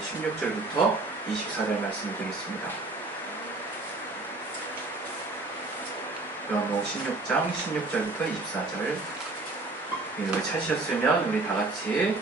16절부터 24절 말씀이 되겠습니다. 요한복음 16장 16절부터 24절. 여기 찾으셨으면 우리 다 같이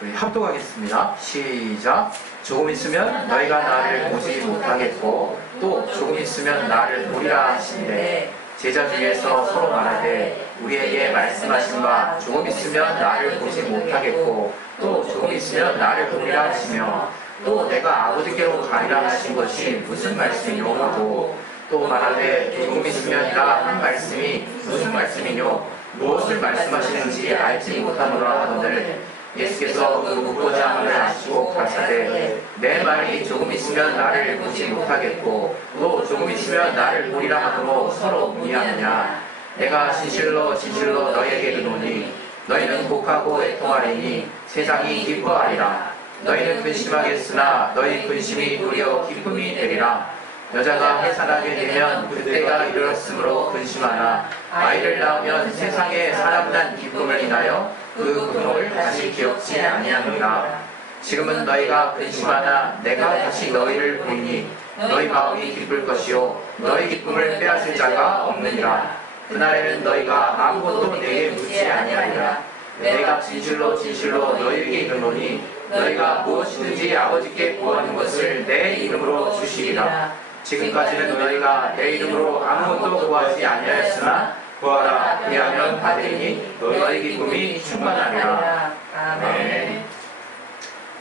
우리 합독하겠습니다. 시작. 조금 있으면 너희가 나를 보지 못하겠고 또 조금 있으면 나를 보리라 하시는데 제자 중에서 서로 말하되 우리에게 말씀하신 바 조금 있으면 나를 보지 못하겠고 또 조금 있으면 나를 보리라 하시며 또 내가 아버지께로 가리라 하신 것이 무슨 말씀이뇨 하고 또 말하되 조금 있으면이라 한 말씀이 무슨 말씀이뇨 무엇을 말씀하시는지 알지 못하노라 하거늘 예수께서 그 묻고자 함을 아시고 가시되 내 말이 조금 있으면 나를 보지 못하겠고 또 조금 있으면 나를 보리라 하므로 서로 문의하느냐 내가 진실로 진실로 너희에게 이르노니 너희는 곡하고 애통하리니 세상이 기뻐하리라 너희는 근심하겠으나 너희 근심이 도리어 기쁨이 되리라 여자가 해산하게 되면 그때가 이르렀으므로 근심하나 아이를 낳으면 세상에 사람 난 기쁨을 인하여 그 분홍을 다시 기억지 아니하느니라 지금은 너희가 근심하나 내가 다시 너희를 보이니 너희 마음이 기쁠 것이요 너희 기쁨을 빼앗을 자가 없느니라 그날에는 너희가 아무것도 내게 묻지 아니하리라 내가 진실로 진실로 너희에게 이르노니 너희가 무엇이든지 아버지께 구하는 것을 내 이름으로 주시리라 지금까지는 너희가 내 이름으로 아무것도 구하지 아니하였으나 구하라 그리하면 받으리니 너희 기쁨이 충만하리라. 아멘.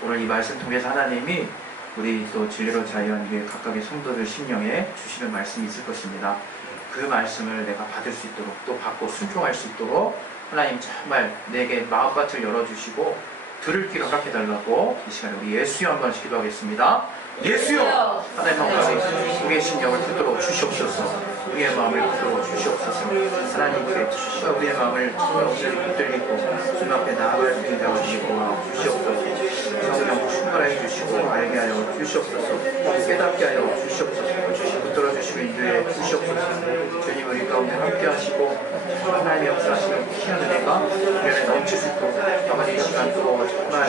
오늘 이 말씀 통해서 하나님이 우리 또 진리로 자유한교회 각각의 성도들 심령에 주시는 말씀이 있을 것입니다. 그 말씀을 내가 받을 수 있도록 또 받고 순종할 수 있도록 하나님 정말 내게 마음밭을 열어주시고 들을 길을 허락해달라고 이 시간에 우리 예수여 한 번씩 기도하겠습니다. 예수여! 하나님 아버지 우리의 심령을 듣도록 주시옵소서. 우리의 마음을 붙들어 주시옵소서. 하나님께 우리의 마음을 소용없이 붙들리고 주님 앞에 나아갈 수 있게 하시고 주시옵소서. 성령 충만하게 주시고 알게 하여 주시옵소서. 깨닫게 하여 주시옵소서. 붙들어 주시고 인도해 주시옵소서. 주님 우리 가운데 함께 하시고 하나님의 역사하시는 귀한 은혜가 우리 안에 넘칠 수 있도록 아버지 이 시간 또 정말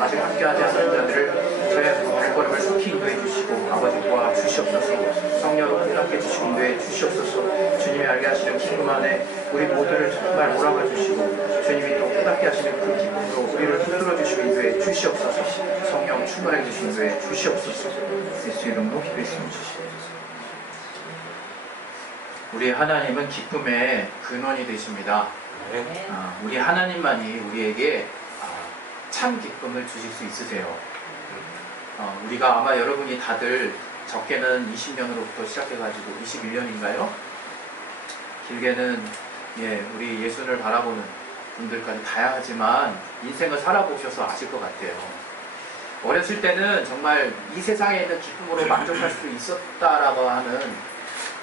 아직 함께하지 않은 자들을 저의 발걸음을 속히 인도해 주시고 아버지 도와주시옵소서. 성령으로 깨닫게 주시고 인도해 주시옵소서. 주님이 알게 하시는 기쁨 안에 우리 모두를 정말 몰아가 주시고 주님이 또 깨닫게 하시는 그 기쁨으로 우리를 붙들어 주시고 인도해 주시옵소서. 성령 충만하게 주시고 인도해 주시옵소서. 예수 이름으로 기도했으면 주시옵소서. 우리 하나님은 기쁨의 근원이 되십니다. 우리 하나님만이 우리에게 참 기쁨을 주실 수 있으세요. 우리가 아마 여러분이 다들 적게는 20년으로부터 시작해가지고 21년인가요? 길게는 우리 예수를 바라보는 분들까지 다양하지만 인생을 살아보셔서 아실 것 같아요. 어렸을 때는 정말 이 세상에 있는 기쁨으로 만족할 수 있었다라고 하는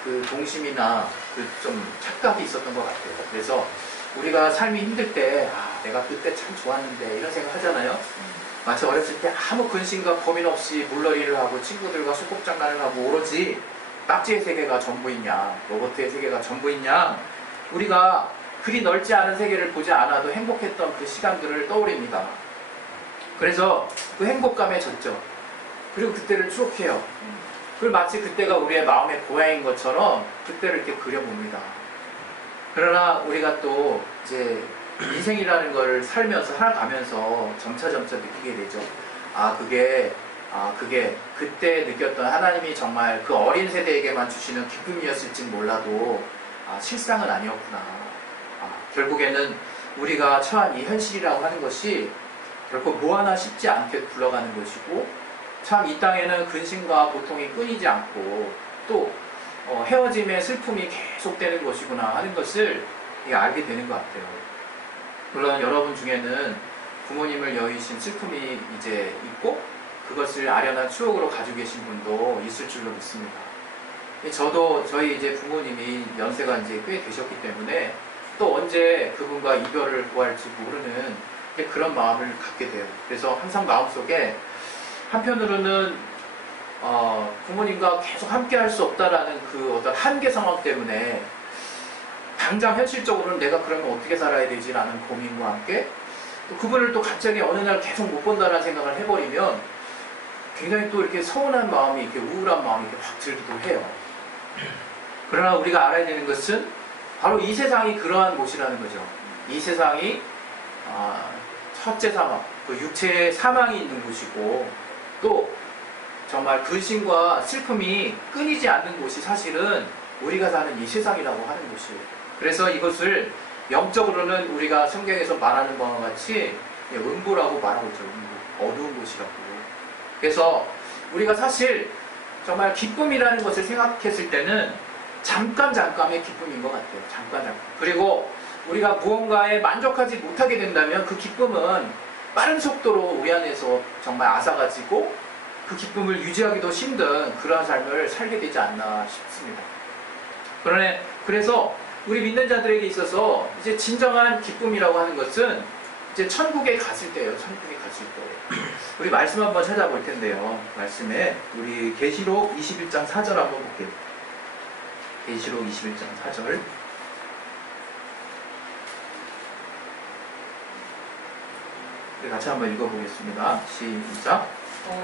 그 동심이나 그 좀 착각이 있었던 것 같아요. 그래서 우리가 삶이 힘들 때 내가 그때 참 좋았는데 이런 생각 하잖아요. 마치 어렸을 때 아무 근심과 고민 없이 물놀이를 하고 친구들과 소꿉장난을 하고 오로지 딱지의 세계가 전부인 양, 로봇의 세계가 전부인 양 우리가 그리 넓지 않은 세계를 보지 않아도 행복했던 그 시간들을 떠올립니다. 그래서 그 행복감에 젖죠. 그리고 그때를 추억해요. 그리고 마치 그때가 우리의 마음의 고향인 것처럼 그때를 이렇게 그려봅니다. 그러나 우리가 또 이제 인생이라는 걸 살면서 살아가면서 점차 느끼게 되죠. 그게 그때 느꼈던 하나님이 정말 그 어린 세대에게만 주시는 기쁨이었을지 몰라도 실상은 아니었구나. 결국에는 우리가 처한 이 현실이라고 하는 것이 결코 뭐 하나 쉽지 않게 굴러가는 것이고 참 이 땅에는 근심과 고통이 끊이지 않고 또 헤어짐의 슬픔이 계속되는 것이구나 하는 것을 알게 되는 것 같아요. 물론 여러분 중에는 부모님을 여의신 슬픔이 이제 있고 그것을 아련한 추억으로 가지고 계신 분도 있을 줄로 믿습니다. 저도 저희 이제 부모님이 연세가 이제 꽤 되셨기 때문에 또 언제 그분과 이별을 구할지 모르는 그런 마음을 갖게 돼요. 그래서 항상 마음속에 한편으로는 부모님과 계속 함께 할 수 없다라는 그 어떤 한계 상황 때문에 당장 현실적으로는 내가 그러면 어떻게 살아야 되지라는 고민과 함께 또 그분을 또 갑자기 어느 날 계속 못 본다라는 생각을 해버리면 굉장히 또 이렇게 서운한 마음이, 이렇게 우울한 마음이 이렇게 확 들기도 해요. 그러나 우리가 알아야 되는 것은 바로 이 세상이 그러한 곳이라는 거죠. 이 세상이 첫째 사망, 그 육체의 사망이 있는 곳이고, 또 정말 근심과 슬픔이 끊이지 않는 곳이 사실은 우리가 사는 이 세상이라고 하는 곳이에요. 그래서 이것을 영적으로는 우리가 성경에서 말하는 바와 같이 음부라고 말하고 있죠. 음부, 어두운 곳이라고. 그래서 우리가 사실 정말 기쁨이라는 것을 생각했을 때는 잠깐의 기쁨인 것 같아요. 잠깐. 그리고 우리가 무언가에 만족하지 못하게 된다면 그 기쁨은 빠른 속도로 우리 안에서 정말 앗아가지고 그 기쁨을 유지하기도 힘든 그러한 삶을 살게 되지 않나 싶습니다. 그래서 우리 믿는 자들에게 있어서 이제 진정한 기쁨이라고 하는 것은 이제 천국에 갔을 때예요. 천국에 갔을 때. 우리 말씀 한번 찾아볼 텐데요. 말씀에 우리 계시록 21장 4절 한번 볼게요. 계시록 21장 4절. 우리 같이 한번 읽어보겠습니다. 시작.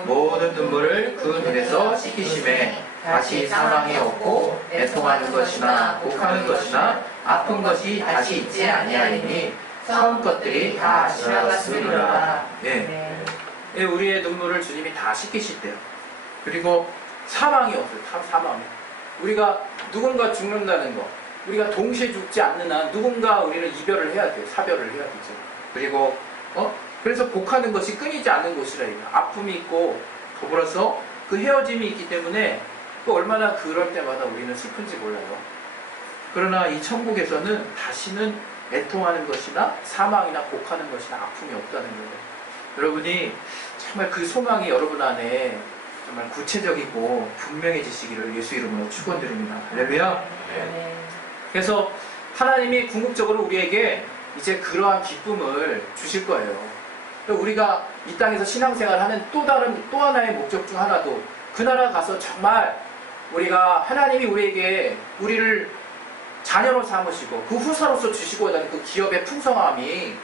모든 눈물을 그 눈에서 씻기심에 다시 사망이 없고 애통하는 것이나 곡하는 것이나 아픈 것이 다시 있지 아니하리니 처음 것들이 다 지나갔으리라. 네. 네, 우리의 눈물을 주님이 다 씻기실 때요. 그리고 사망이 없어요. 사망이. 우리가 누군가 죽는다는 거, 우리가 동시에 죽지 않는 한 누군가 우리는 이별을 해야 돼요. 사별을 해야 되죠. 그리고 그래서 복하는 것이 끊이지 않는 곳이라 해요. 아픔이 있고 더불어서 그 헤어짐이 있기 때문에 또 얼마나 그럴 때마다 우리는 슬픈지 몰라요. 그러나 이 천국에서는 다시는 애통하는 것이나 사망이나 곡하는 것이나 아픔이 없다는 거예요. 여러분이 정말 그 소망이 여러분 안에 정말 구체적이고 분명해지시기를 예수 이름으로 축원드립니다. 할렐루야. 그래서 하나님이 궁극적으로 우리에게 이제 그러한 기쁨을 주실 거예요. 우리가 이 땅에서 신앙생활하는 또 하나의 목적 중 하나도 그 나라 가서 정말 우리가 하나님이 우리를 자녀로 삼으시고 그 후사로서 주시고자 하는 그 기업의 풍성함이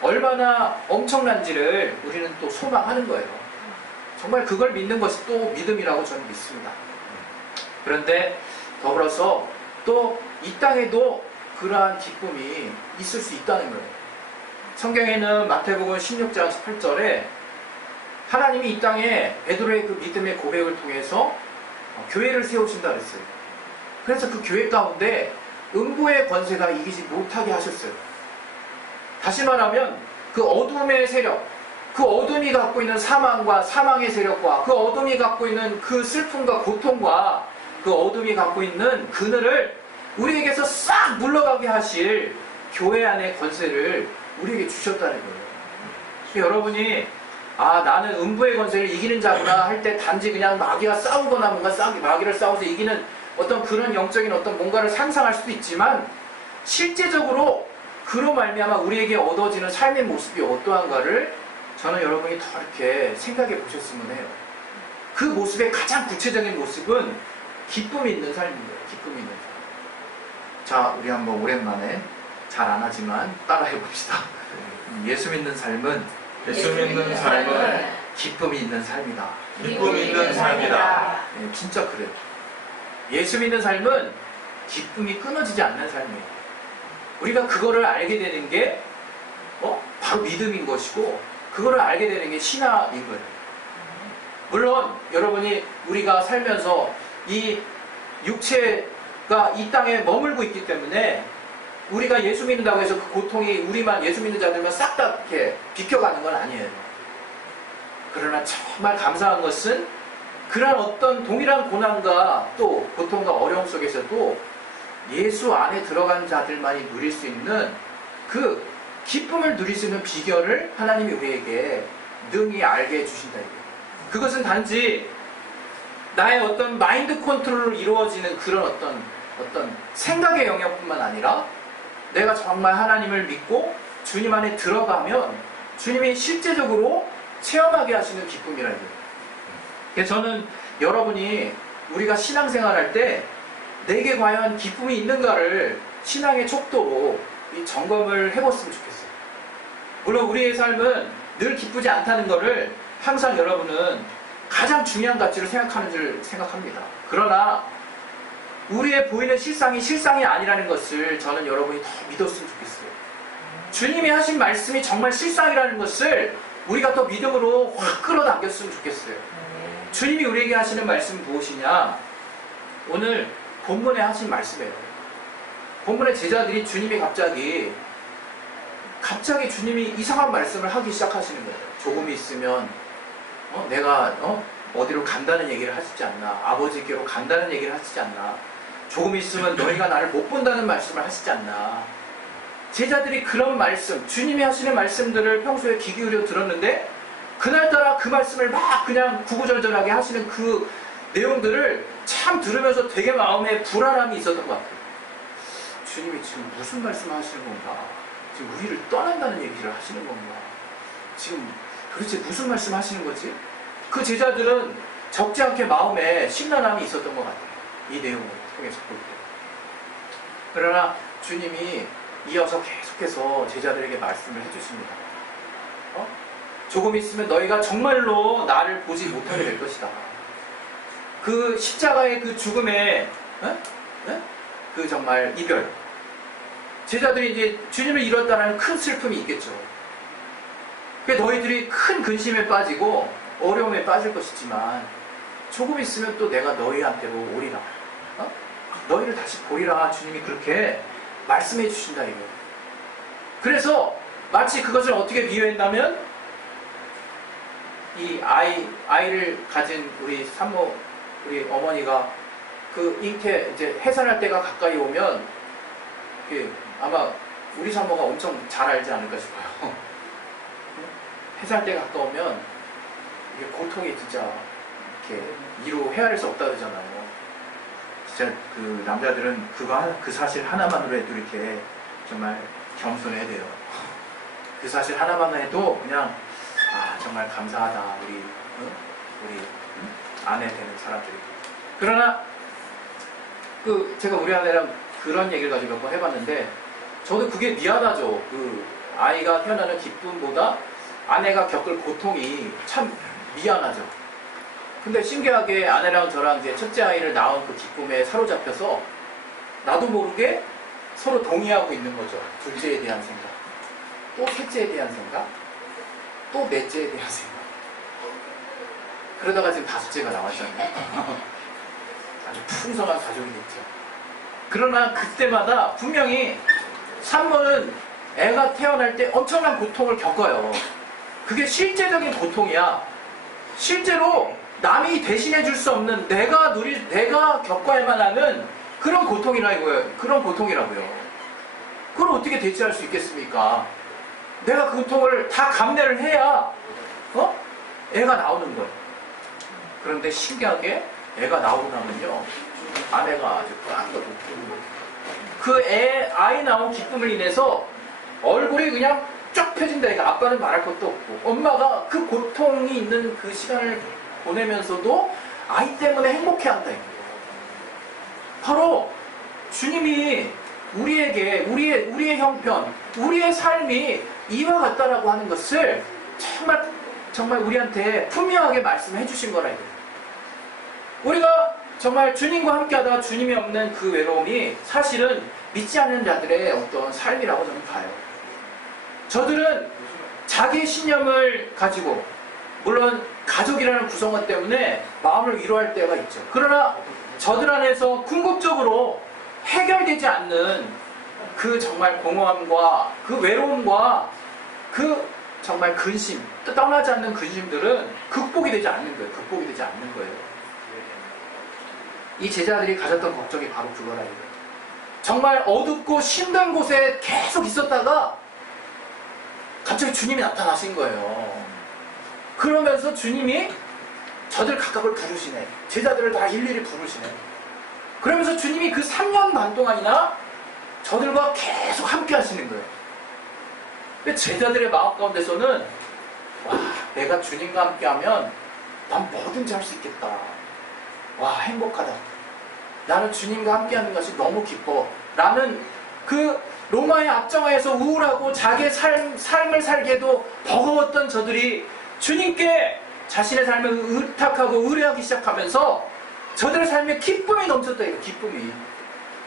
얼마나 엄청난지를 우리는 또 소망하는 거예요. 정말 그걸 믿는 것이 또 믿음이라고 저는 믿습니다. 그런데 더불어서 또 이 땅에도 그러한 기쁨이 있을 수 있다는 거예요. 성경에는 마태복음 16장 18절에 하나님이 이 땅에 베드로의 그 믿음의 고백을 통해서 교회를 세우신다 그랬어요. 그래서 그 교회 가운데 음부의 권세가 이기지 못하게 하셨어요. 다시 말하면 그 어둠의 세력, 그 어둠이 갖고 있는 사망과 사망의 세력과 그 어둠이 갖고 있는 그 슬픔과 고통과 그 어둠이 갖고 있는 그늘을 우리에게서 싹 물러가게 하실 교회 안의 권세를 우리에게 주셨다는 거예요. 여러분이 나는 음부의 권세를 이기는 자구나 할 때 단지 그냥 마귀와 싸우거나 마귀를 싸워서 이기는 어떤 그런 영적인 어떤 뭔가를 상상할 수도 있지만 실제적으로 그로 말미암아 우리에게 얻어지는 삶의 모습이 어떠한가를 저는 여러분이 더 이렇게 생각해 보셨으면 해요. 그 모습의 가장 구체적인 모습은 기쁨이 있는 삶입니다. 기쁨이 있는 삶. 자, 우리 한번 오랜만에 잘 안 하지만 따라해 봅시다. 예수 믿는 삶은 기쁨이 있는 삶이다. 기쁨이 있는 삶이다. 네, 진짜 그래요. 예수 믿는 삶은 기쁨이 끊어지지 않는 삶이에요. 우리가 그거를 알게 되는 게 바로 믿음인 것이고 그거를 알게 되는 게 신앙인 거예요. 물론 여러분이 우리가 살면서 이 육체가 이 땅에 머물고 있기 때문에 우리가 예수 믿는다고 해서 그 고통이 우리만 예수 믿는 자들만 싹 다 이렇게 비켜가는 건 아니에요. 그러나 정말 감사한 것은 그런 어떤 동일한 고난과 또 고통과 어려움 속에서도 예수 안에 들어간 자들만이 누릴 수 있는 그 기쁨을 누릴 수 있는 비결을 하나님이 우리에게 능히 알게 해주신다. 그것은 단지 나의 어떤 마인드 컨트롤로 이루어지는 그런 어떤 생각의 영역뿐만 아니라 내가 정말 하나님을 믿고 주님 안에 들어가면 주님이 실제적으로 체험하게 하시는 기쁨이라 해요. 그래서 저는 여러분이 우리가 신앙생활할 때 내게 과연 기쁨이 있는가를 신앙의 척도로 점검을 해봤으면 좋겠어요. 물론 우리의 삶은 늘 기쁘지 않다는 것을 항상 여러분은 가장 중요한 가치를 생각하는 줄 생각합니다. 그러나 우리의 보이는 실상이 실상이 아니라는 것을 저는 여러분이 더 믿었으면 좋겠어요. 주님이 하신 말씀이 정말 실상이라는 것을 우리가 더 믿음으로 확 끌어당겼으면 좋겠어요. 주님이 우리에게 하시는 말씀은 무엇이냐? 오늘 본문에 하신 말씀이에요. 본문의 제자들이 주님이 갑자기 주님이 이상한 말씀을 하기 시작하시는 거예요. 조금 있으면 내가 어디로 간다는 얘기를 하시지 않나? 아버지께로 간다는 얘기를 하시지 않나? 조금 있으면 너희가 나를 못 본다는 말씀을 하시지 않나? 제자들이 그런 말씀, 주님이 하시는 말씀들을 평소에 귀 기울여 들었는데 그날따라 그 말씀을 막 그냥 구구절절하게 하시는 그 내용들을 참 들으면서 되게 마음에 불안함이 있었던 것 같아요. 주님이 지금 무슨 말씀을 하시는 건가? 지금 우리를 떠난다는 얘기를 하시는 건가? 지금 도대체 무슨 말씀 하시는 거지? 그 제자들은 적지 않게 마음에 심란함이 있었던 것 같아요. 이 내용을 통해서 볼 때. 그러나 주님이 이어서 계속해서 제자들에게 말씀을 해주십니다. 조금 있으면 너희가 정말로 나를 보지 못하게 될 것이다. 그 십자가의 그 죽음의 그 정말 이별. 제자들이 이제 주님을 잃었다는 큰 슬픔이 있겠죠. 너희들이 큰 근심에 빠지고 어려움에 빠질 것이지만 조금 있으면 또 내가 너희한테로 오리라. 너희를 다시 보리라. 주님이 그렇게 말씀해 주신다 이거. 그래서 마치 그것을 어떻게 비유했냐면 이 아이를 가진 우리 산모, 우리 어머니가 그 잉태 이제 해산할 때가 가까이 오면 아마 우리 산모가 엄청 잘 알지 않을까 싶어요. 해산할 때가 가까우면 이게 고통이 진짜 이렇게 이루 헤아릴 수 없다 그러잖아요. 진짜 그 남자들은 그 사실 하나만으로 해도 이렇게 정말 겸손해야 돼요. 그 사실 하나만 해도 그냥 정말 감사하다 우리 아내 되는 사람들이. 그러나 제가 우리 아내랑 그런 얘기를 가지고 몇 번 해봤는데 저도 그게 미안하죠. 그 아이가 태어나는 기쁨보다 아내가 겪을 고통이 참 미안하죠. 근데 신기하게 아내랑 저랑 이제 첫째 아이를 낳은 그 기쁨에 사로잡혀서 나도 모르게 서로 동의하고 있는 거죠. 둘째에 대한 생각, 또 셋째에 대한 생각, 또 넷째에 대한 생각. 그러다가 지금 다섯째가 나왔잖아요. 아주 풍성한 가족이 됐죠. 그러나 그때마다 분명히 산모는 애가 태어날 때 엄청난 고통을 겪어요. 그게 실제적인 고통이야. 실제로 남이 대신해 줄 수 없는 내가 겪어야만 하는 그런 고통이라고요. 그걸 어떻게 대체할 수 있겠습니까? 내가 그 고통을 다 감내를 해야 애가 나오는 거예요. 그런데 신기하게 애가 나오고 나면요, 아내가 아주 꽝도 그 아이 나온 기쁨을 인해서 얼굴이 그냥 쫙 펴진다. 이거 아빠는 말할 것도 없고, 엄마가 그 고통이 있는 그 시간을 보내면서도 아이 때문에 행복해한다. 바로 주님이 우리에게 우리의 형편, 우리의 삶이 이와 같다라고 하는 것을 정말 우리한테 분명하게 말씀해 주신 거라. 우리가 정말 주님과 함께하다가 주님이 없는 그 외로움이 사실은 믿지 않는 자들의 어떤 삶이라고 저는 봐요. 저들은 자기의 신념을 가지고, 물론 가족이라는 구성원 때문에 마음을 위로할 때가 있죠. 그러나 저들 안에서 궁극적으로 해결되지 않는 그 정말 공허함과 그 외로움과 그 정말 근심, 또 떠나지 않는 근심들은 극복이 되지 않는 거예요. 이 제자들이 가졌던 걱정이 바로 그거라. 정말 어둡고 힘든 곳에 계속 있었다가 갑자기 주님이 나타나신 거예요. 그러면서 주님이 저들 각각을 부르시네. 제자들을 다 일일이 부르시네. 그러면서 주님이 그 3년 반 동안이나 저들과 계속 함께 하시는 거예요. 근데 제자들의 마음 가운데서는 내가 주님과 함께 하면 난 뭐든지 할 수 있겠다. 행복하다. 나는 주님과 함께 하는 것이 너무 기뻐. 라는 그 로마의 압정하에서 우울하고 자기의 삶을 살기에도 버거웠던 저들이 주님께 자신의 삶을 의탁하고 의뢰하기 시작하면서 저들의 삶에 기쁨이 넘쳤다 이거. 기쁨이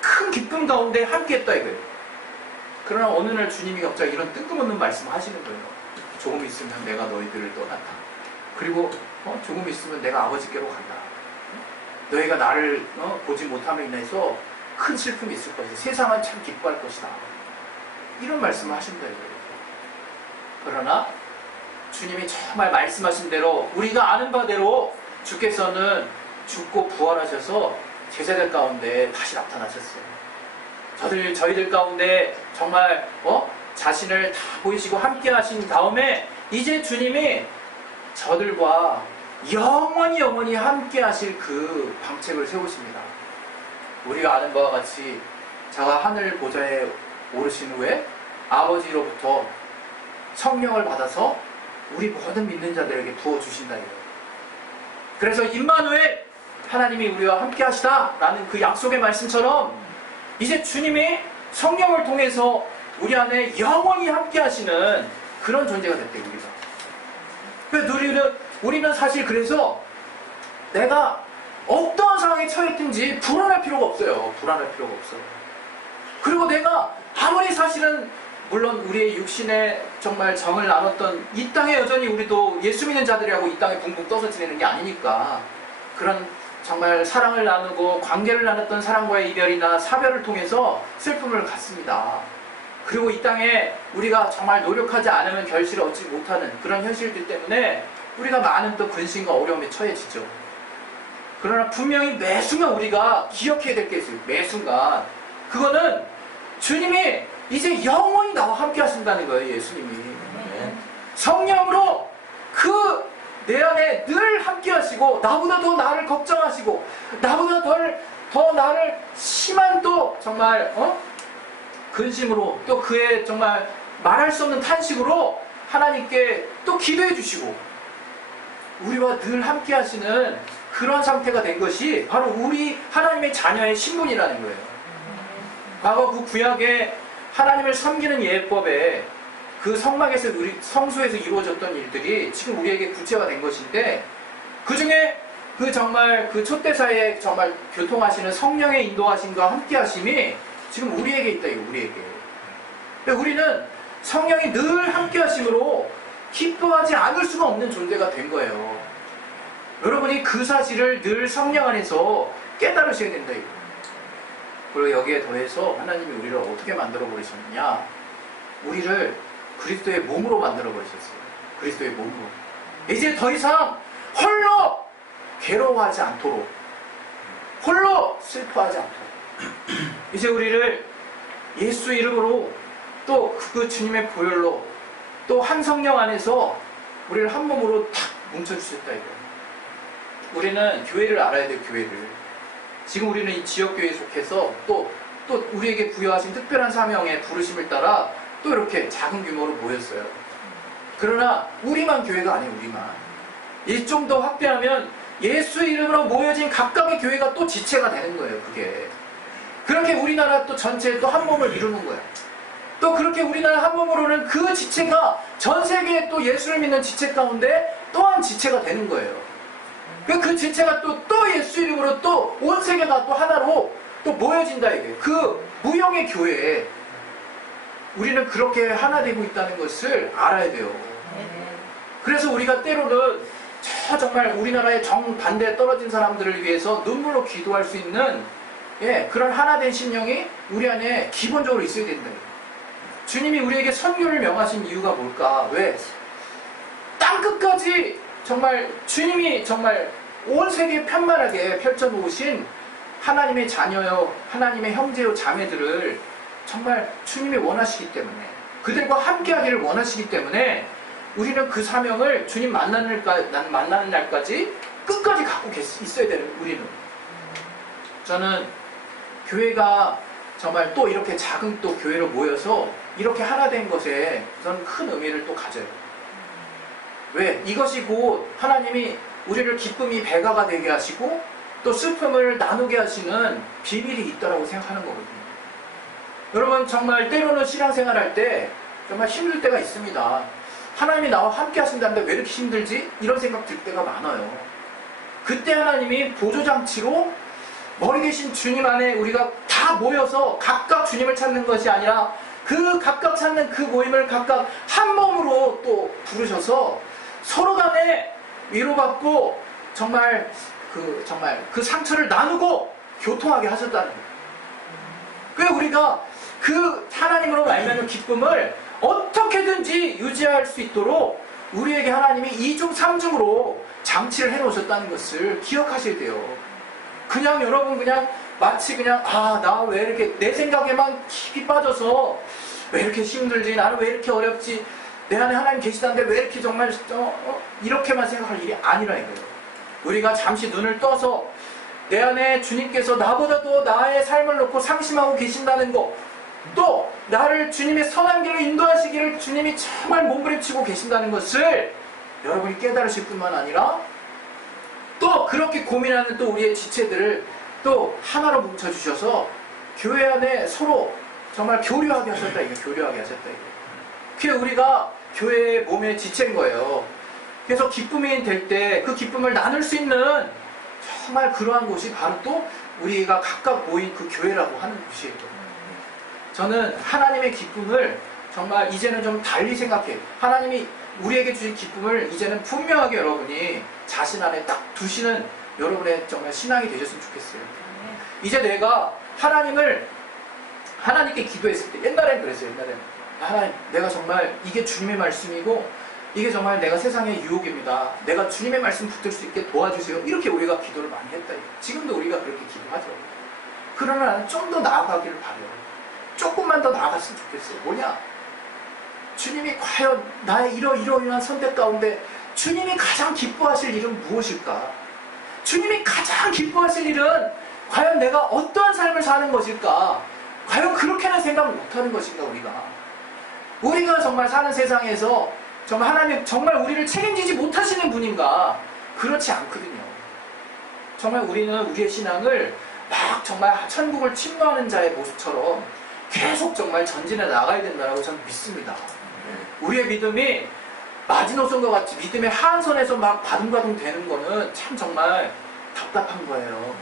큰 기쁨 가운데 함께했다 이거예요. 그러나 어느 날 주님이 갑자기 이런 뜬금없는 말씀을 하시는 거예요. 조금 있으면 내가 너희들을 떠났다. 그리고 조금 있으면 내가 아버지께로 간다. 너희가 나를 보지 못함에 인해서 큰 슬픔이 있을 것이다. 세상은 참 기뻐할 것이다. 이런 말씀을 하신다 이거예요. 그러나 주님이 정말 말씀하신 대로 우리가 아는 바대로 주께서는 죽고 부활하셔서 제자들 가운데 다시 나타나셨어요. 저희들 가운데 정말 자신을 다 보이시고 함께 하신 다음에 이제 주님이 저들과 영원히 함께 하실 그 방책을 세우십니다. 우리가 아는 바와 같이 자가 하늘 보좌에 오르신 후에 아버지로부터 성령을 받아서 우리 모든 믿는 자들에게 부어주신다 이거예요. 그래서 임마누엘 하나님이 우리와 함께 하시다라는 그 약속의 말씀처럼 이제 주님이 성령을 통해서 우리 안에 영원히 함께 하시는 그런 존재가 됐대요. 우리는 사실 그래서 내가 어떠한 상황에 처했든지 불안할 필요가 없어요. 불안할 필요가 없어요. 그리고 내가 아무리 사실은 물론 우리의 육신에 정말 정을 나눴던 이 땅에 여전히 우리도 예수 믿는 자들이라고 이 땅에 붕붕 떠서 지내는 게 아니니까 그런 정말 사랑을 나누고 관계를 나눴던 사랑과의 이별이나 사별을 통해서 슬픔을 갖습니다. 그리고 이 땅에 우리가 정말 노력하지 않으면 결실을 얻지 못하는 그런 현실들 때문에 우리가 많은 또 근심과 어려움에 처해지죠. 그러나 분명히 매 순간 우리가 기억해야 될 게 있어요. 매 순간. 그거는 주님이 이제 영원히 나와 함께 하신다는 거예요. 예수님이. 성령으로 그 내 안에 늘 함께 하시고 나보다 더 나를 걱정하시고 나보다 더 나를 심한 또 정말 근심으로 또 그의 정말 말할 수 없는 탄식으로 하나님께 또 기도해 주시고 우리와 늘 함께 하시는 그런 상태가 된 것이 바로 우리 하나님의 자녀의 신분이라는 거예요. 과거 그 구약의 하나님을 섬기는 예법에 그 성막에서 우리 성소에서 이루어졌던 일들이 지금 우리에게 구체화 된 것인데 그 중에 그 정말 그 촛대사에 정말 교통하시는 성령의 인도하심과 함께 하심이 지금 우리에게 있다 이거 우리에게. 우리는 성령이 늘 함께 하심으로 기뻐하지 않을 수가 없는 존재가 된 거예요. 여러분이 그 사실을 늘 성령 안에서 깨달으셔야 된다 이거. 그리고 여기에 더해서 하나님이 우리를 어떻게 만들어 버리셨느냐? 우리를 그리스도의 몸으로 만들어 버리셨어요. 그리스도의 몸으로. 이제 더 이상 홀로 괴로워하지 않도록, 홀로 슬퍼하지 않도록. 이제 우리를 예수 이름으로 또 그 주님의 보혈로 또 한 성령 안에서 우리를 한 몸으로 탁 뭉쳐주셨다 이거예요. 우리는 교회를 알아야 돼요. 교회를. 지금 우리는 이 지역교회에 속해서 또 우리에게 부여하신 특별한 사명의 부르심을 따라 또 이렇게 작은 규모로 모였어요. 그러나 우리만 교회가 아니에요. 우리만. 이 좀 더 확대하면 예수 이름으로 모여진 각각의 교회가 또 지체가 되는 거예요. 그게. 그렇게 우리나라 또 전체에 또 한 몸을 이루는 거예요. 또 그렇게 우리나라 한 몸으로는 그 지체가 전 세계에 또 예수를 믿는 지체 가운데 또한 지체가 되는 거예요. 그 지체가 또 예수 이름으로 또 온 세계가 또 하나로 또 모여진다 이게. 그 무형의 교회에 우리는 그렇게 하나 되고 있다는 것을 알아야 돼요. 그래서 우리가 때로는 정말 우리나라의 정반대에 떨어진 사람들을 위해서 눈물로 기도할 수 있는 그런 하나된 심령이 우리 안에 기본적으로 있어야 된다. 주님이 우리에게 선교를 명하신 이유가 뭘까? 왜? 땅끝까지 정말 주님이 정말 온 세계에 편만하게 펼쳐놓으신 하나님의 자녀요, 하나님의 형제요, 자매들을 정말 주님이 원하시기 때문에 그들과 함께하기를 원하시기 때문에 우리는 그 사명을 주님 만나는 날까지 끝까지 갖고 있어야 되는 우리는. 저는 교회가 정말 또 이렇게 작은 또 교회로 모여서 이렇게 하나 된 것에 저는 큰 의미를 또 가져요. 왜? 이것이 곧 하나님이 우리를 기쁨이 배가가 되게 하시고 또 슬픔을 나누게 하시는 비밀이 있다고 생각하는 거거든요. 여러분 정말 때로는 신앙생활 할 때 정말 힘들 때가 있습니다. 하나님이 나와 함께 하신다는데 왜 이렇게 힘들지? 이런 생각 들 때가 많아요. 그때 하나님이 보조장치로 머리 계신 주님 안에 우리가 다 모여서 각각 주님을 찾는 것이 아니라 그 각각 찾는 그 모임을 각각 한 몸으로 또 부르셔서 서로 간에 위로받고 정말 그 상처를 나누고 교통하게 하셨다는 거예요. 그래서 우리가 그 하나님으로 말미암은 기쁨을 어떻게든지 유지할 수 있도록 우리에게 하나님이 2중 3중으로 장치를 해놓으셨다는 것을 기억하셔야 돼요. 그냥 여러분 그냥 마치 그냥 나 왜 이렇게 내 생각에만 깊이 빠져서 왜 이렇게 힘들지, 나는 왜 이렇게 어렵지, 내 안에 하나님 계시다는데 왜 이렇게 정말 이렇게만 생각할 일이 아니라 이거예요. 우리가 잠시 눈을 떠서 내 안에 주님께서 나보다도 나의 삶을 놓고 상심하고 계신다는 거, 또 나를 주님의 선한 길로 인도하시기를 주님이 정말 몸부림치고 계신다는 것을 여러분이 깨달으실 뿐만 아니라 또 그렇게 고민하는 또 우리의 지체들을 또 하나로 뭉쳐주셔서 교회 안에 서로 정말 교류하게 하셨다 이거, 교류하게 하셨다 이거. 그게 우리가 교회의 몸의 지체인 거예요. 그래서 기쁨이 될 때 그 기쁨을 나눌 수 있는 정말 그러한 곳이 바로 또 우리가 각각 모인 그 교회라고 하는 곳이에요. 저는 하나님의 기쁨을 정말 이제는 좀 달리 생각해요. 하나님이 우리에게 주신 기쁨을 이제는 분명하게 여러분이 자신 안에 딱 두시는 여러분의 정말 신앙이 되셨으면 좋겠어요. 이제 내가 하나님께 기도했을 때, 옛날엔 그랬어요. 옛날엔 하나님, 내가 정말 이게 주님의 말씀이고 이게 정말 내가 세상의 유혹입니다. 내가 주님의 말씀 붙들 수 있게 도와주세요. 이렇게 우리가 기도를 많이 했다. 지금도 우리가 그렇게 기도하죠. 그러면 나는 좀 더 나아가기를 바라요. 조금만 더 나아갔으면 좋겠어요. 뭐냐? 주님이 과연 나의 이러이러한 선택 가운데 주님이 가장 기뻐하실 일은 무엇일까? 주님이 가장 기뻐하실 일은 과연 내가 어떠한 삶을 사는 것일까? 과연 그렇게는 생각을 못하는 것인가 우리가 정말 사는 세상에서 정말 하나님 정말 우리를 책임지지 못하시는 분인가? 그렇지 않거든요. 정말 우리는 우리의 신앙을 막 정말 천국을 침노하는 자의 모습처럼 계속 정말 전진해 나가야 된다고 저는 믿습니다. 우리의 믿음이 마지노선과 같이 믿음의 하한선에서 막 바둥바둥 되는 거는 참 정말 답답한 거예요.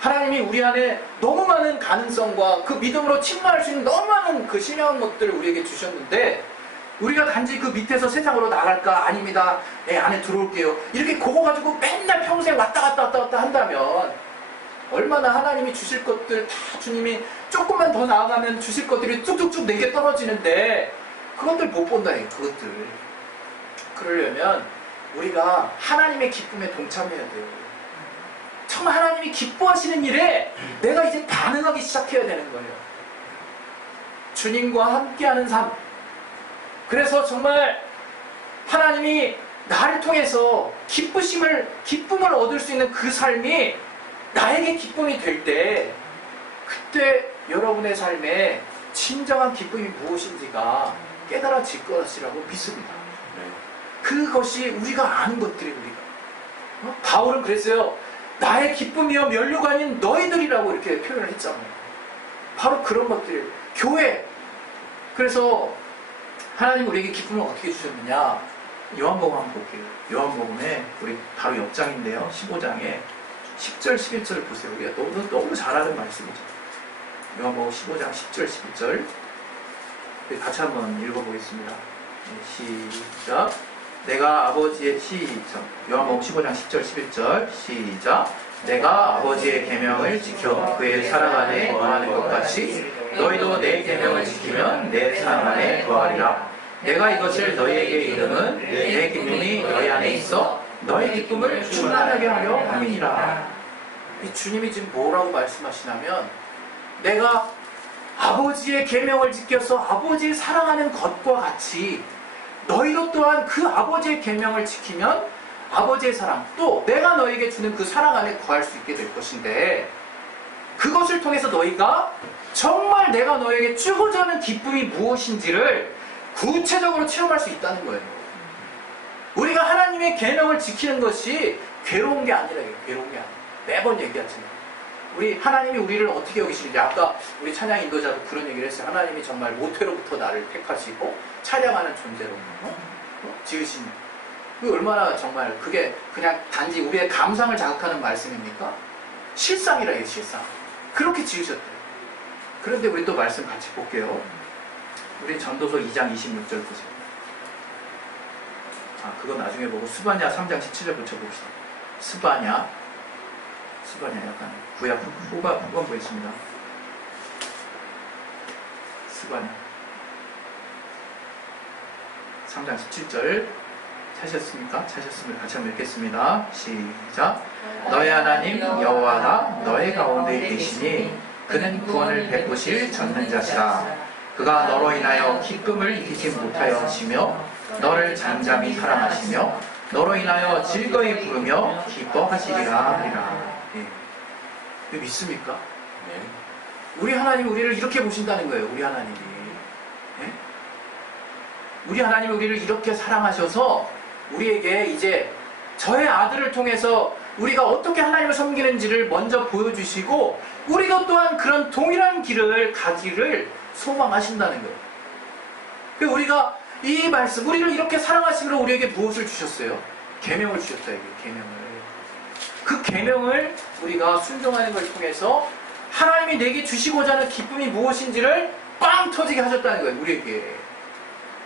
하나님이 우리 안에 너무 많은 가능성과 그 믿음으로 침노할 수 있는 너무 많은 그 신령한 것들을 우리에게 주셨는데 우리가 단지 그 밑에서 세상으로 나갈까? 아닙니다. 내 안에 들어올게요. 이렇게 그거 가지고 맨날 평생 왔다 갔다 한다면 얼마나 하나님이 주실 것들 다 주님이 조금만 더 나아가면 주실 것들이 뚝뚝뚝 내게 떨어지는데 그것들 못 본다니 그것들. 그러려면 우리가 하나님의 기쁨에 동참해야 돼요. 정말 하나님이 기뻐하시는 일에 내가 이제 반응하기 시작해야 되는 거예요. 주님과 함께하는 삶. 그래서 정말 하나님이 나를 통해서 기쁨을 얻을 수 있는 그 삶이 나에게 기쁨이 될 때 그때 여러분의 삶에 진정한 기쁨이 무엇인지가 깨달아질 것이라고 믿습니다. 그것이 우리가 아는 것들이 우리가. 바울은 그랬어요. 나의 기쁨이여 면류가 아닌 너희들이라고 이렇게 표현을 했잖아요. 바로 그런 것들이에요. 교회. 그래서 하나님 우리에게 기쁨을 어떻게 주셨느냐? 요한복음 한번 볼게요. 요한복음에 우리 바로 옆장인데요. 15장에 10절, 11절 보세요. 우리가 너무 잘 아는 말씀이죠. 요한복음 15장 10절, 11절 우리 같이 한번 읽어보겠습니다. 시작. 내가 아버지의 시작. 요한복음 15장 10절, 11절 시작. 내가 아버지의 계명을 지켜 그의 사랑 안에 거하는 것 같이 너희도 내 계명을 지키면 내 사랑 안에 거하리라. 내가 이것을 너희에게 이름은 내 기쁨이 너희 안에 있어 너희 기쁨을 충만하게 하려 함이니라. 이 주님이 지금 뭐라고 말씀하시냐면 내가 아버지의 계명을 지켜서 아버지의 사랑하는 것과 같이 너희도 또한 그 아버지의 계명을 지키면 아버지의 사랑 또 내가 너에게 주는 그 사랑 안에 거할 수 있게 될 것인데 그것을 통해서 너희가 정말 내가 너에게 주고자 하는 기쁨이 무엇인지를 구체적으로 체험할 수 있다는 거예요. 우리가 하나님의 계명을 지키는 것이 괴로운 게 아니라요. 괴로운 게 아니에요. 매번 얘기하지만 우리 하나님이 우리를 어떻게 여기시는지 아까 우리 찬양 인도자도 그런 얘기를 했어요. 하나님이 정말 모태로부터 나를 택하시고 찬양하는 존재로 지으신. 그 얼마나 정말 그게 그냥 단지 우리의 감상을 자극하는 말씀입니까? 실상이라 해요, 실상. 그렇게 지으셨대요. 그런데 우리 또 말씀 같이 볼게요. 우리 전도서 2장 26절 보세요. 그건 나중에 보고 스바냐 3장 17절 붙여봅시다. 스바냐 약간 구약 후반부에 있습니다. 스바냐 3장 17절 찾으셨습니까? 찾으셨으면 같이 한번 읽겠습니다. 시작. 너의 하나님 여호와가 너의 가운데 계시니 그는 구원을 베푸실 전능자시라. 그가 너로 인하여 기쁨을 이기지 못하여 하시며 너를 잠잠히 사랑하시며 너로 인하여 즐거이 부르며 기뻐하시리라 하리라. 예. 믿습니까? 네. 우리 하나님이 우리를 이렇게 보신다는 거예요. 우리 하나님이. 예? 우리 하나님이 우리를 이렇게 사랑하셔서 우리에게 이제 저의 아들을 통해서 우리가 어떻게 하나님을 섬기는지를 먼저 보여주시고 우리가 또한 그런 동일한 길을 가기를 소망하신다는 거예요. 우리가 이 말씀, 우리를 이렇게 사랑하심으로 우리에게 무엇을 주셨어요? 계명을 주셨다, 이게 계명을. 그 계명을 우리가 순종하는 걸 통해서 하나님이 내게 주시고자 하는 기쁨이 무엇인지를 빵 터지게 하셨다는 거예요, 우리에게.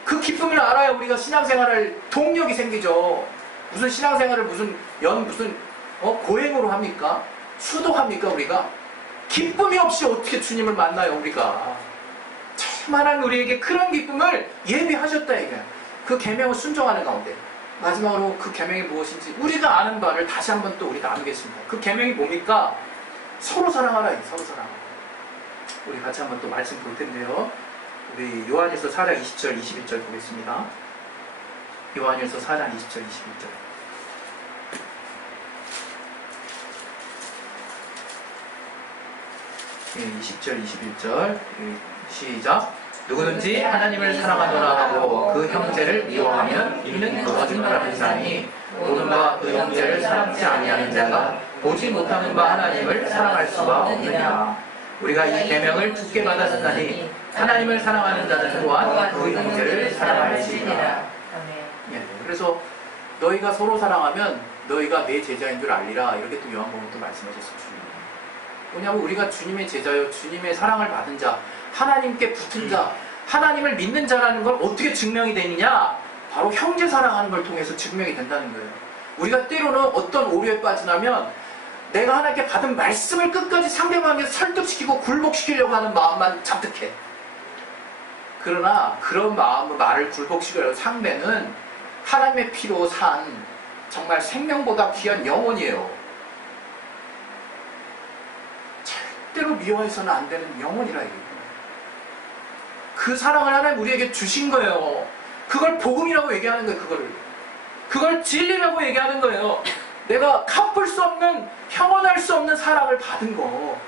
그 기쁨을 알아야 우리가 신앙생활을 동력이 생기죠. 무슨 신앙생활을 무슨 고행으로 합니까? 수도합니까, 우리가? 기쁨이 없이 어떻게 주님을 만나요, 우리가? 참 하나님 우리에게 그런 기쁨을 예비하셨다, 이게. 그 계명을 순종하는 가운데. 마지막으로 그 계명이 무엇인지 우리가 아는 바를 다시 한번 또 우리 나누겠습니다. 그 계명이 뭡니까? 서로 사랑하라, 서로 사랑하라. 우리 같이 한번 또 말씀 볼 텐데요. 우리 요한일서 4장 20절, 21절 보겠습니다. 요한일서 4장 20절, 21절. 예, 20절, 21절. 시작. 누구든지 하나님을 사랑하노라 하고 그 형제를 미워하면 이는 거짓말하는 자니 모든 바 그 형제를 사랑치 아니하는 자가 보지 못하는 바 하나님을 사랑할 수가 없느냐. 우리가 이 계명을 굳게 받았으니 하나님을 사랑하는 자는 또한 그 형제를 사랑할지니라. 예, 그래서 너희가 서로 사랑하면 너희가 내 제자인 줄 알리라. 이렇게 또 요한복음 또 말씀하셨어요, 주님. 뭐냐면 우리가 주님의 제자요, 주님의 사랑을 받은 자, 하나님께 붙은 자, 하나님을 믿는 자라는 걸 어떻게 증명이 되느냐? 바로 형제 사랑하는 걸 통해서 증명이 된다는 거예요. 우리가 때로는 어떤 오류에 빠지냐면 내가 하나님께 받은 말씀을 끝까지 상대방에게 설득시키고 굴복시키려고 하는 마음만 잡득해. 그러나 그런 말을 굴복시키려고 상대는 하나님의 피로 산 정말 생명보다 귀한 영혼이에요. 절대로 미워해서는 안 되는 영혼이라 이거예요. 그 사랑을 하나님 우리에게 주신 거예요. 그걸 복음이라고 얘기하는 거예요. 그걸 진리라고 얘기하는 거예요. 내가 갚을 수 없는, 형언할 수 없는 사랑을 받은 거.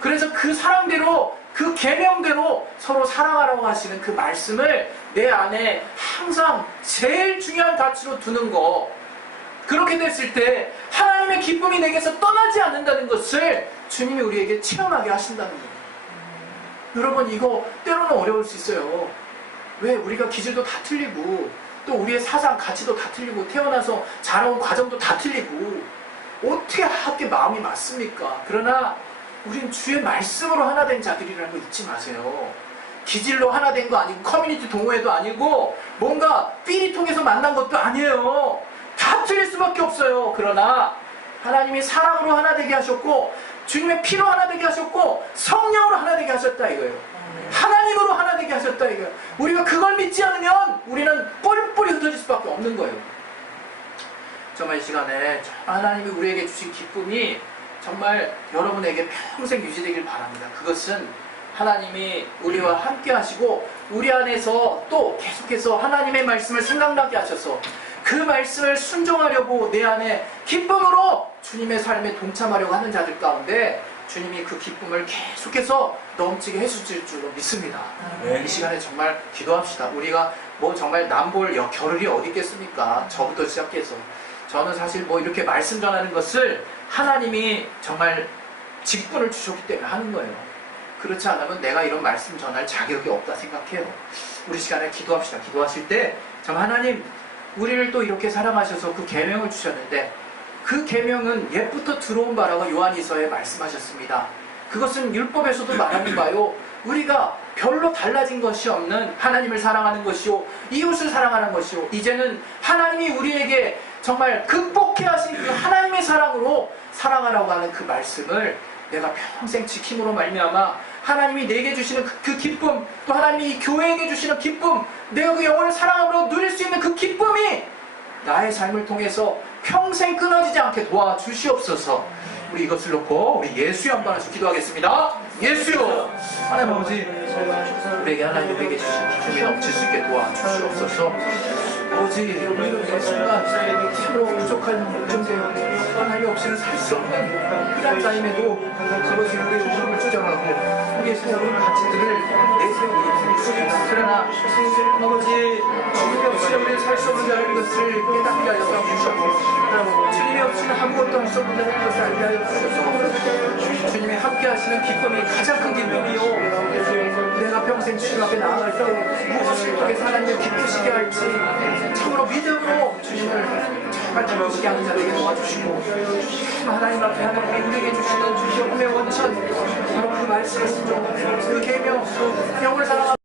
그래서 그 사랑대로, 그 계명대로 서로 사랑하라고 하시는 그 말씀을 내 안에 항상 제일 중요한 가치로 두는 거. 그렇게 됐을 때 하나님의 기쁨이 내게서 떠나지 않는다는 것을 주님이 우리에게 체험하게 하신다는 거예요. 여러분, 이거 때로는 어려울 수 있어요. 왜? 우리가 기질도 다 틀리고 또 우리의 사상, 가치도 다 틀리고 태어나서 자라온 과정도 다 틀리고 어떻게 함께 마음이 맞습니까? 그러나 우린 주의 말씀으로 하나 된 자들이라는 거 잊지 마세요. 기질로 하나 된 거 아니고 커뮤니티 동호회도 아니고 뭔가 삐리 통해서 만난 것도 아니에요. 다 틀릴 수밖에 없어요. 그러나 하나님이 사랑으로 하나 되게 하셨고 주님의 피로 하나 되게 하셨고 성령으로 하나 되게 하셨다 이거예요. 하나님으로 하나 되게 하셨다 이거예요. 우리가 그걸 믿지 않으면 우리는 뿔뿔이 흩어질 수밖에 없는 거예요. 정말 이 시간에 하나님이 우리에게 주신 기쁨이 정말 여러분에게 평생 유지되길 바랍니다. 그것은 하나님이 우리와 함께 하시고 우리 안에서 또 계속해서 하나님의 말씀을 생각나게 하셔서 그 말씀을 순종하려고 내 안에 기쁨으로 주님의 삶에 동참하려고 하는 자들 가운데 주님이 그 기쁨을 계속해서 넘치게 해주실 줄로 믿습니다. 이 시간에 정말 기도합시다. 우리가 뭐 정말 남볼 겨를이 어디 있겠습니까? 저부터 시작해서 저는 사실 뭐 이렇게 말씀 전하는 것을 하나님이 정말 직분을 주셨기 때문에 하는 거예요. 그렇지 않으면 내가 이런 말씀 전할 자격이 없다 생각해요. 우리 시간에 기도합시다. 기도하실 때 정말 하나님 우리를 또 이렇게 사랑하셔서 그 계명을 주셨는데 그 계명은 옛부터 들어온 바라고 요한이서에 말씀하셨습니다. 그것은 율법에서도 말하는 바요. 우리가 별로 달라진 것이 없는 하나님을 사랑하는 것이요, 이웃을 사랑하는 것이요, 이제는 하나님이 우리에게 정말 극복해 하신 그 하나님의 사랑으로 사랑하라고 하는 그 말씀을 내가 평생 지킴으로 말미암아 하나님이 내게 주시는 그 기쁨, 또 하나님이 이 교회에게 주시는 기쁨, 내가 그 영혼을 사랑함으로 누릴 수 있는 그 기쁨이 나의 삶을 통해서 평생 끊어지지 않게 도와주시옵소서. 우리 이것을 놓고 우리 예수여 한번 하시고 기도하겠습니다. 예수여, 하나님 아버지, 우리에게 하나님 우리에게 주신 기쁨이 넘칠 수 있게 도와주시옵소서. 아버지, 우리는 이 순간 참으로 부족한 존재요, 하나님 없이는 살 수 없는 그런 타임에도 아버지, 우리의 무릎을 주장하고 우리의 세상의 가치들을 내세우고 있습니다. 그러나 아버지, 주님이 없이는 우리는 살 수 없는 자라는 것을 깨닫게 하여 주시옵소서. 주님이 없이는 아무것도 할 수 없는 자라는 것을 알게 하여 주시옵소서. 주님이 함께 하시는 기쁨이 가장 큰 기쁨이요, 내가 평생 주님 앞에 나아갈 때 무엇을 통해 하나님을 기쁘시게 할지 참으로 믿음으로 주님을 정말 기쁘시게 하는 자들에게 도와주시고, 하나님 앞에 하나님이 우리에게 주시는 영혼의 원천, 바로 그 말씀을 그 계명, 영혼을 사랑하는